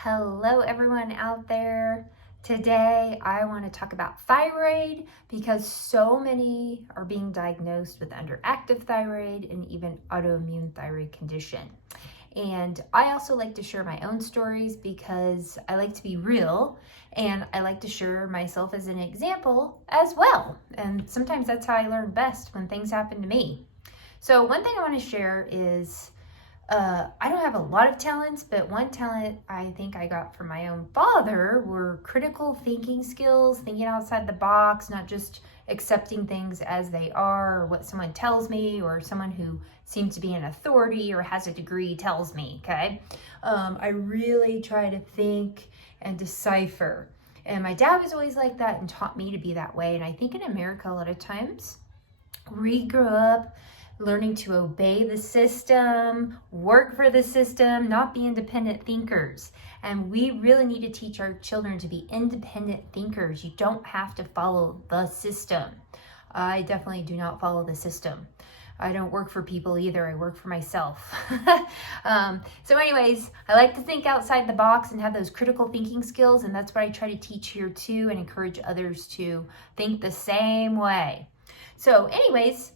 Hello everyone out there. Today I want to talk about thyroid because so many are being diagnosed with underactive thyroid and even autoimmune thyroid condition. And I also like to share my own stories because I like to be real and I like to share myself as an example as well. And sometimes that's how I learn best, when things happen to me. So one thing I want to share is I don't have a lot of talents, but one talent I think I got from my own father were critical thinking skills, thinking outside the box, not just accepting things as they are, or what someone tells me, or someone who seems to be an authority or has a degree tells me, okay? I really try to think and decipher. And my dad was always like that and taught me to be that way. And I think in America, a lot of times, we grew up learning to obey the system, work for the system, not be independent thinkers. And we really need to teach our children to be independent thinkers. You don't have to follow the system. I definitely do not follow the system. I don't work for people either. I work for myself. So anyways, I like to think outside the box and have those critical thinking skills. And that's what I try to teach here too, and encourage others to think the same way. So anyways,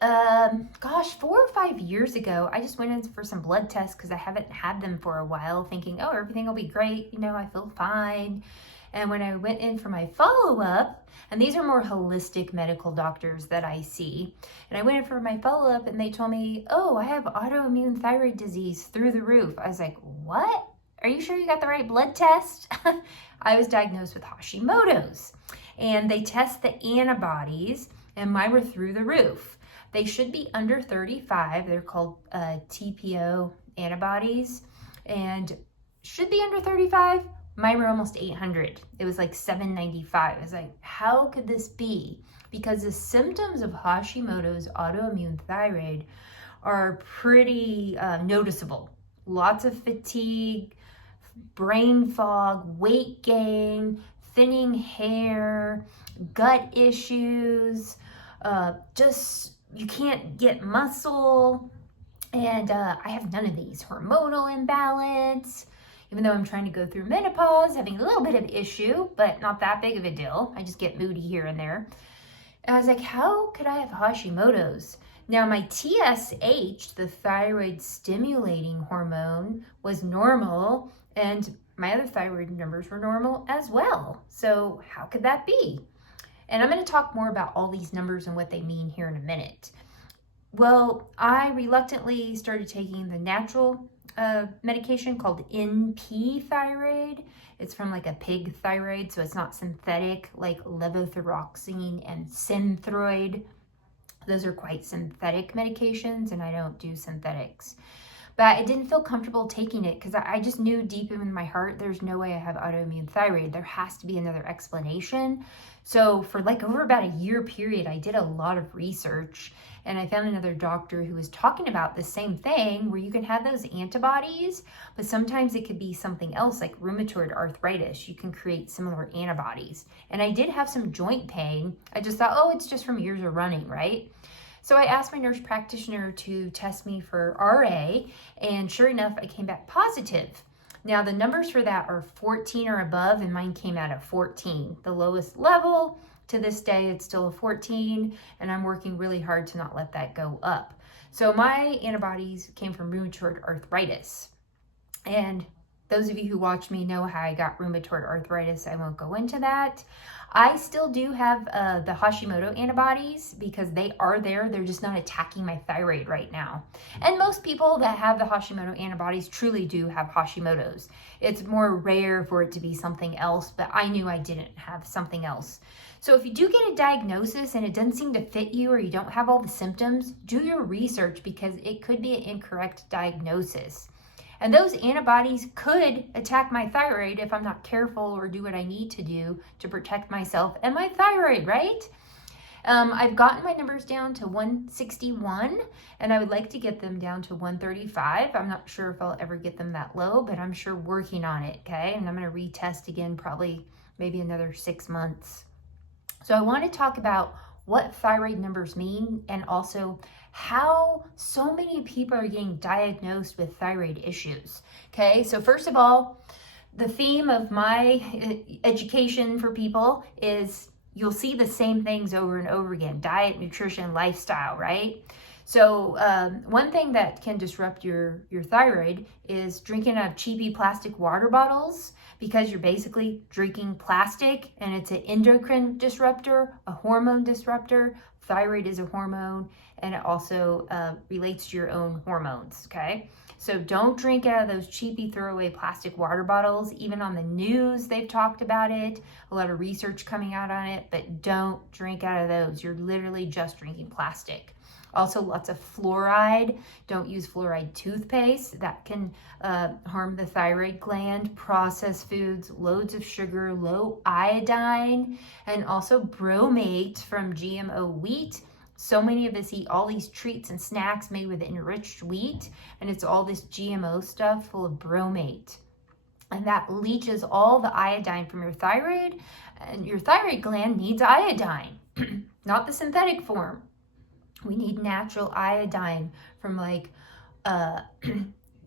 4 or 5 years ago, I just went in for some blood tests because I haven't had them for a while, thinking, oh, everything will be great. I feel fine. And when I went in for my follow-up, and these are more holistic medical doctors that I see, and I went in for my follow-up and they told me, oh, I have autoimmune thyroid disease through the roof. I was like, what? Are you sure you got the right blood test? I was diagnosed with Hashimoto's, and they test the antibodies, and mine were through the roof. They should be under 35. They're called TPO antibodies and should be under 35. Mine were almost 800. It was like 795. I was like, how could this be? Because the symptoms of Hashimoto's autoimmune thyroid are pretty noticeable. Lots of fatigue, brain fog, weight gain, thinning hair, gut issues, you can't get muscle, and I have none of these. Hormonal imbalance, even though I'm trying to go through menopause, having a little bit of issue, but not that big of a deal. I just get moody here and there. And I was like, how could I have Hashimoto's? Now my TSH, the thyroid stimulating hormone, was normal, and my other thyroid numbers were normal as well. So how could that be? And I'm going to talk more about all these numbers and what they mean here in a minute. Well, I reluctantly started taking the natural medication called NP thyroid. It's from like a pig thyroid, so it's not synthetic like levothyroxine and Synthroid. Those are quite synthetic medications, and I don't do synthetics. But I didn't feel comfortable taking it because I just knew deep in my heart, there's no way I have autoimmune thyroid. There has to be another explanation. So for like over about a year period, I did a lot of research, and I found another doctor who was talking about the same thing, where you can have those antibodies, but sometimes it could be something else like rheumatoid arthritis. You can create similar antibodies. And I did have some joint pain. I just thought, oh, it's just from years of running, right? So I asked my nurse practitioner to test me for RA, and sure enough, I came back positive. Now the numbers for that are 14 or above, and mine came out at 14. The lowest level, to this day, it's still a 14, and I'm working really hard to not let that go up. So my antibodies came from rheumatoid arthritis. And those of you who watch me know how I got rheumatoid arthritis. I won't go into that. I still do have the Hashimoto antibodies because they are there. They're just not attacking my thyroid right now. And most people that have the Hashimoto antibodies truly do have Hashimoto's. It's more rare for it to be something else, but I knew I didn't have something else. So if you do get a diagnosis and it doesn't seem to fit you, or you don't have all the symptoms, do your research because it could be an incorrect diagnosis. And those antibodies could attack my thyroid if I'm not careful or do what I need to do to protect myself and my thyroid, right? I've gotten my numbers down to 161, and I would like to get them down to 135. I'm not sure if I'll ever get them that low, but I'm sure working on it, okay? And I'm going to retest again probably maybe another 6 months. So I want to talk about what thyroid numbers mean, and also how so many people are getting diagnosed with thyroid issues. Okay, so first of all, the theme of my education for people is you'll see the same things over and over again: diet, nutrition, lifestyle, right? So one thing that can disrupt your thyroid is drinking out of cheapy plastic water bottles, because you're basically drinking plastic, and it's an endocrine disruptor, a hormone disruptor. Thyroid is a hormone, and it also relates to your own hormones, okay? So don't drink out of those cheapy throwaway plastic water bottles. Even on the news, they've talked about it. A lot of research coming out on it, but don't drink out of those. You're literally just drinking plastic. Also, lots of fluoride. Don't use fluoride toothpaste. That can harm the thyroid gland. Processed foods, loads of sugar, low iodine, and also bromate from GMO wheat. So many of us eat all these treats and snacks made with enriched wheat, and it's all this GMO stuff full of bromate. And that leaches all the iodine from your thyroid, and your thyroid gland needs iodine, not the synthetic form. We need natural iodine from like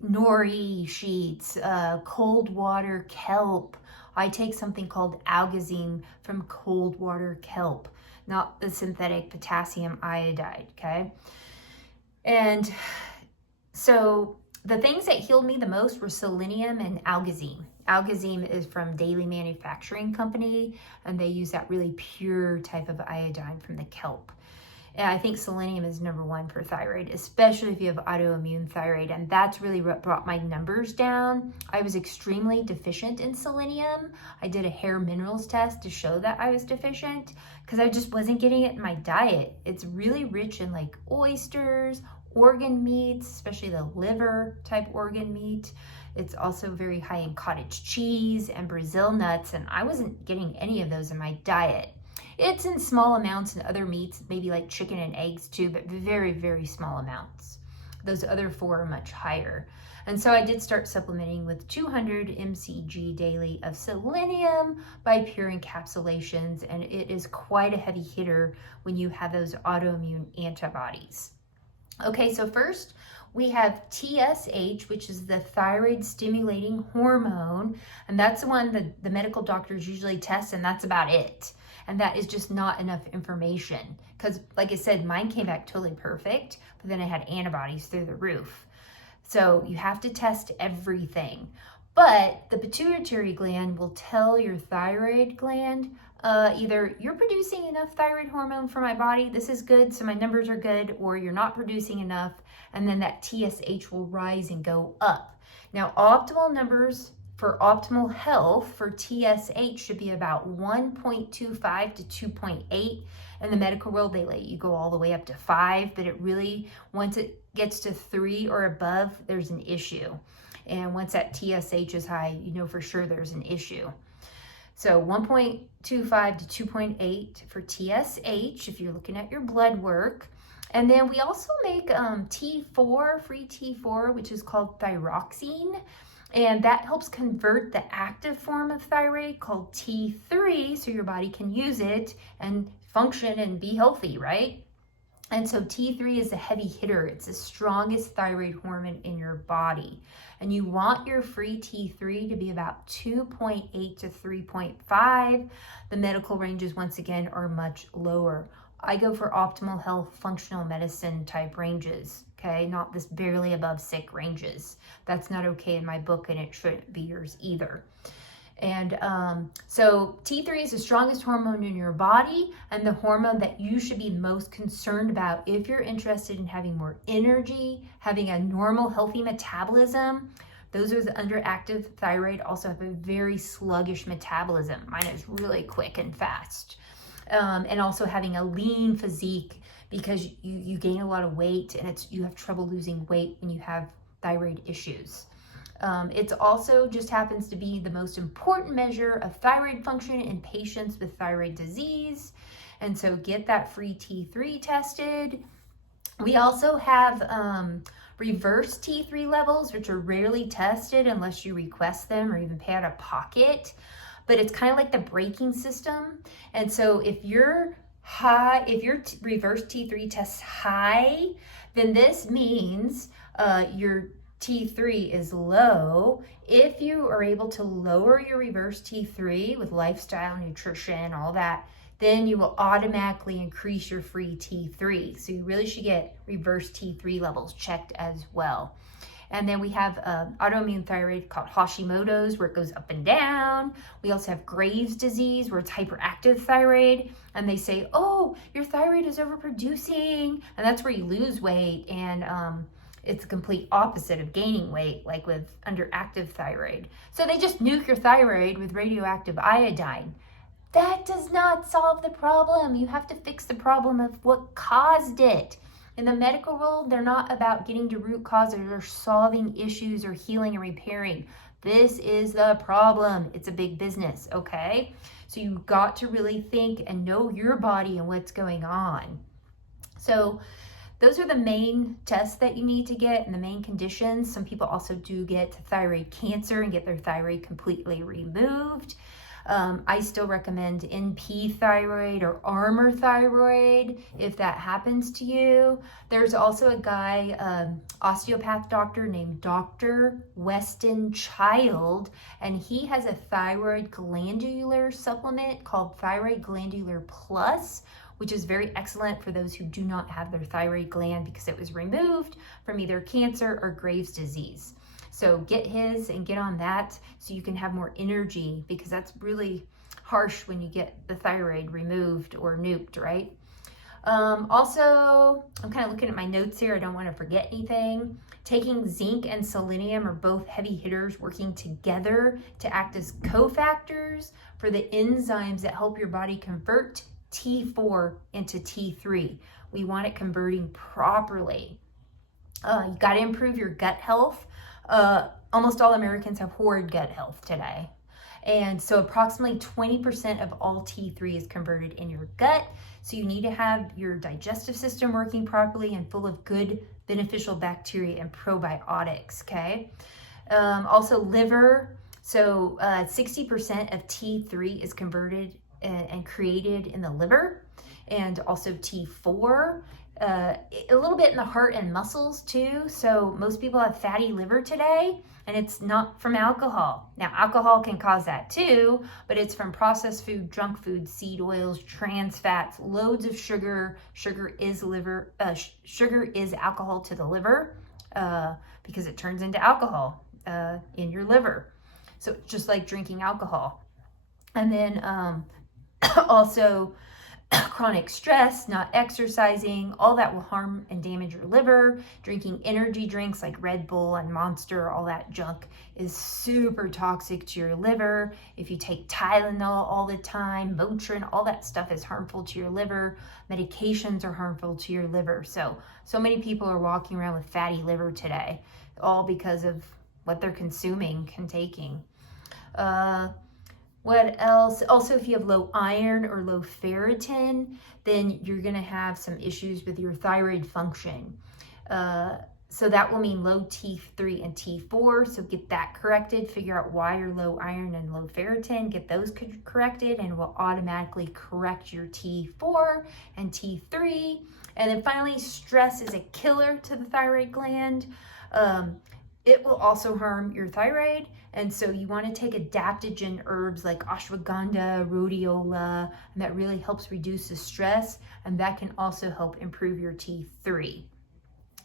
nori sheets, cold water kelp. I take something called algazine from cold water kelp, not the synthetic potassium iodide, okay? And so the things that healed me the most were selenium and algazine. Algazine is from Daily Manufacturing Company, and they use that really pure type of iodine from the kelp. And I think selenium is number one for thyroid, especially if you have autoimmune thyroid. And that's really what brought my numbers down. I was extremely deficient in selenium. I did a hair minerals test to show that I was deficient because I just wasn't getting it in my diet. It's really rich in like oysters, organ meats, especially the liver type organ meat. It's also very high in cottage cheese and Brazil nuts. And I wasn't getting any of those in my diet. It's in small amounts in other meats, maybe like chicken and eggs too, but very, very small amounts. Those other four are much higher. And so I did start supplementing with 200 mcg daily of selenium by pure encapsulations, and it is quite a heavy hitter when you have those autoimmune antibodies. Okay, so first we have TSH, which is the thyroid stimulating hormone, and that's the one that the medical doctors usually test, and that's about it. And that is just not enough information because, like I said, mine came back totally perfect, but then I had antibodies through the roof. So you have to test everything. But the pituitary gland will tell your thyroid gland either you're producing enough thyroid hormone for my body, this is good, so my numbers are good, or you're not producing enough, and then that TSH will rise and go up. Now, optimal numbers for optimal health for TSH should be about 1.25 to 2.8. In the medical world, they let you go all the way up to 5, but it really, once it gets to 3 or above, there's an issue. And once that TSH is high, you know for sure there's an issue. So 1.25 to 2.8 for TSH if you're looking at your blood work. And then we also make T4, free T4, which is called thyroxine. And that helps convert the active form of thyroid called T3 so your body can use it and function and be healthy, right? And so T3 is a heavy hitter. It's the strongest thyroid hormone in your body. And you want your free T3 to be about 2.8 to 3.5. The medical ranges, once again, are much lower. I go for optimal health, functional medicine type ranges, okay? Not this barely above sick ranges. That's not okay in my book, and it shouldn't be yours either. And so T3 is the strongest hormone in your body and the hormone that you should be most concerned about if you're interested in having more energy, having a normal, healthy metabolism. Those are the underactive thyroid also have a very sluggish metabolism. Mine is really quick and fast. And also having a lean physique because you gain a lot of weight and you have trouble losing weight when you have thyroid issues. It also just happens to be the most important measure of thyroid function in patients with thyroid disease. And so get that free T3 tested. We also have reverse T3 levels, which are rarely tested unless you request them or even pay out of pocket. But it's kind of like the braking system. And so if your high, if your reverse T3 tests high, then this means your T3 is low. If you are able to lower your reverse T3 with lifestyle, nutrition, all that, then you will automatically increase your free T3. So you really should get reverse T3 levels checked as well. And then we have autoimmune thyroid called Hashimoto's, where it goes up and down. We also have Graves' disease, where it's hyperactive thyroid. And they say, oh, your thyroid is overproducing. And that's where you lose weight. And it's the complete opposite of gaining weight, like with underactive thyroid. So they just nuke your thyroid with radioactive iodine. That does not solve the problem. You have to fix the problem of what caused it. In the medical world, they're not about getting to root causes or solving issues or healing and repairing. This is the problem. It's a big business, okay? So you've got to really think and know your body and what's going on. So those are the main tests that you need to get and the main conditions. Some people also do get thyroid cancer and get their thyroid completely removed. I still recommend NP thyroid or Armour thyroid if that happens to you. There's also a guy, osteopath doctor named Dr. Weston Child, and he has a thyroid glandular supplement called Thyroid Glandular Plus, which is very excellent for those who do not have their thyroid gland because it was removed from either cancer or Graves' disease. So get his and get on that so you can have more energy, because that's really harsh when you get the thyroid removed or nuked, right? Also, I'm kind of looking at my notes here. I don't want to forget anything. Taking zinc and selenium are both heavy hitters working together to act as cofactors for the enzymes that help your body convert T4 into T3. We want it converting properly. You got to improve your gut health. Almost all Americans have horrid gut health today. And so approximately 20% of all T3 is converted in your gut. So you need to have your digestive system working properly and full of good beneficial bacteria and probiotics, okay? Also liver. So 60% of T3 is converted and created in the liver, and also T4. A little bit in the heart and muscles too. So most people have fatty liver today, and it's not from alcohol. Now, alcohol can cause that too, but it's from processed food, junk food, seed oils, trans fats, loads of sugar. Sugar is alcohol to the liver because it turns into alcohol in your liver. So it's just like drinking alcohol. And then also chronic stress, not exercising, all that will harm and damage your liver. Drinking energy drinks like Red Bull and Monster, all that junk is super toxic to your liver. If you take Tylenol all the time, Motrin, all that stuff is harmful to your liver. Medications are harmful to your liver. So many people are walking around with fatty liver today, all because of what they're consuming and taking. What else? Also, if you have low iron or low ferritin, then you're going to have some issues with your thyroid function. So that will mean low T3 and T4. So get that corrected. Figure out why you're low iron and low ferritin. Get those corrected, and it will automatically correct your T4 and T3. And then finally, stress is a killer to the thyroid gland. It will also harm your thyroid. And so you want to take adaptogen herbs like ashwagandha, rhodiola, and that really helps reduce the stress. And that can also help improve your T3.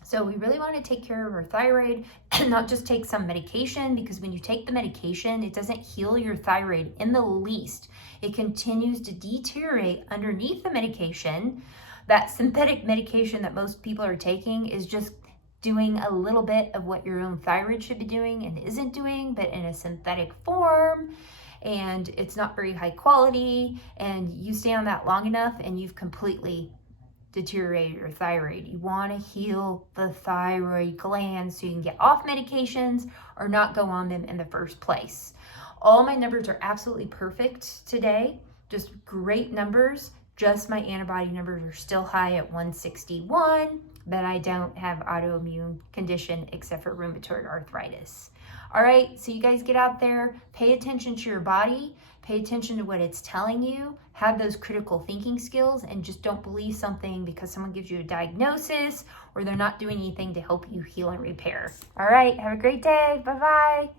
So we really want to take care of our thyroid and not just take some medication, because when you take the medication, it doesn't heal your thyroid in the least. It continues to deteriorate underneath the medication. That synthetic medication that most people are taking is just doing a little bit of what your own thyroid should be doing and isn't doing, but in a synthetic form, and it's not very high quality, and you stay on that long enough and you've completely deteriorated your thyroid. You want to heal the thyroid gland so you can get off medications or not go on them in the first place. All my numbers are absolutely perfect today, just great numbers. Just my antibody numbers are still high at 161. that I don't have autoimmune condition except for rheumatoid arthritis. All right, so you guys get out there, pay attention to your body, pay attention to what it's telling you, have those critical thinking skills, and just don't believe something because someone gives you a diagnosis or they're not doing anything to help you heal and repair. All right, have a great day. Bye-bye.